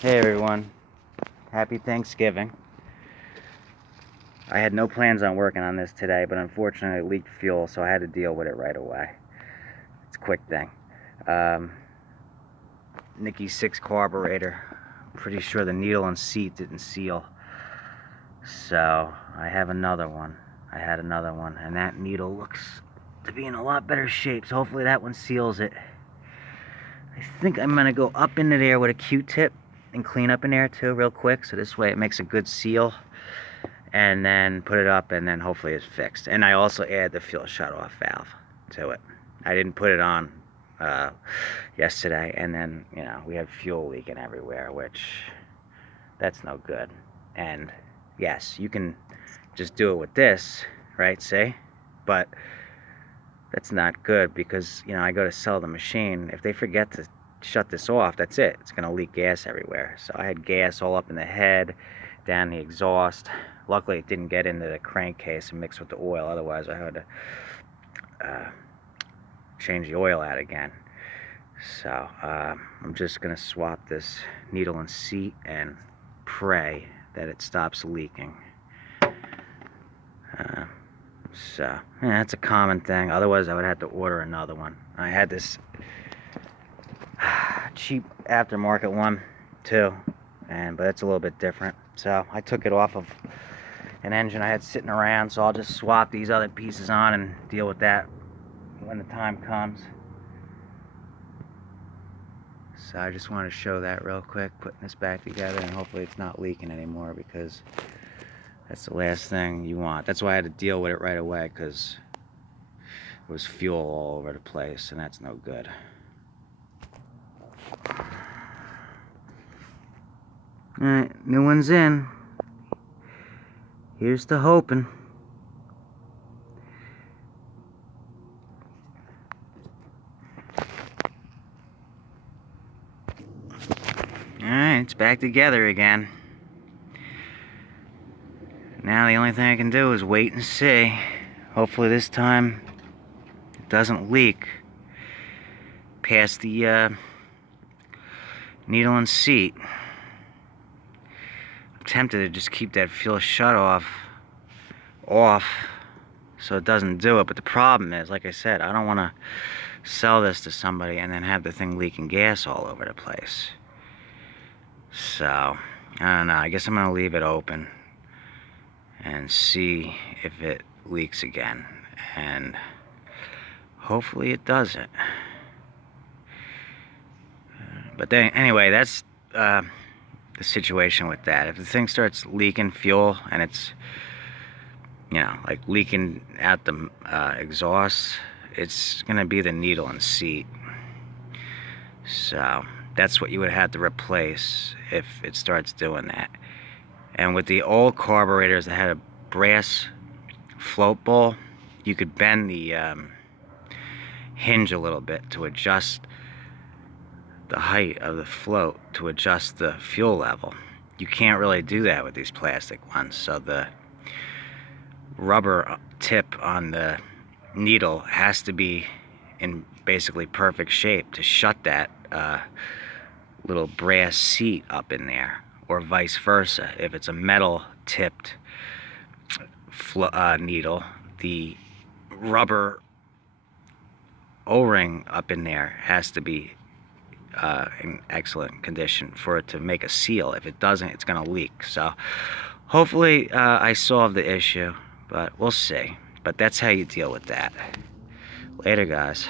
Hey everyone, happy Thanksgiving. I had no plans on working on this today, but unfortunately it leaked fuel, so I had to deal with it right away. It's a quick thing. Nikki 6 carburetor. Pretty sure the needle and seat didn't seal. So I have another one. I had another one, and that needle looks to be in a lot better shape, so hopefully that one seals it. I think I'm gonna go up into there with a Q-tip and clean up in there too real quick, so this way it makes a good seal, and then put it up, and then hopefully it's fixed. And I also add the fuel shut-off valve to it. I didn't put it on yesterday, and then we had fuel leaking everywhere, which that's no good. And yes, you can just do it with this, right? See, but that's not good, because I go to sell the machine. If they forget to shut this off, that's it. It's gonna leak gas everywhere. So I had gas all up in the head, down the exhaust. Luckily it didn't get into the crankcase and mix with the oil, otherwise I had to change the oil out again. So I'm just gonna swap this needle and seat and pray that it stops leaking. So yeah, that's a common thing. Otherwise I would have to order another one. I had this cheap aftermarket one too, but it's a little bit different. So I took it off of an engine I had sitting around, so I'll just swap these other pieces on and deal with that when the time comes. So I just want to show that real quick, putting this back together, and hopefully it's not leaking anymore, because that's the last thing you want. That's why I had to deal with it right away, because there was fuel all over the place, and that's no good. Alright, new one's in. Here's to hoping. Alright, it's back together again. Now the only thing I can do is wait and see. Hopefully this time it doesn't leak past the needle and seat. I'm tempted to just keep that fuel shut off so it doesn't do it, but the problem is, like I said, I don't want to sell this to somebody and then have the thing leaking gas all over the place. So I don't know, I guess I'm gonna leave it open and see if it leaks again, and hopefully it doesn't. But then anyway, that's the situation with that. If the thing starts leaking fuel and it's like leaking out the exhaust, it's gonna be the needle and seat. So that's what you would have to replace if it starts doing that. And with the old carburetors that had a brass float bowl, you could bend the hinge a little bit to adjust the height of the float, to adjust the fuel level. You can't really do that with these plastic ones, so the rubber tip on the needle has to be in basically perfect shape to shut that little brass seat up in there, or vice versa. If it's a metal tipped needle, the rubber O-ring up in there has to be in excellent condition for it to make a seal. If it doesn't, it's gonna leak. So hopefully I solved the issue, but we'll see. But that's how you deal with that. Later, guys.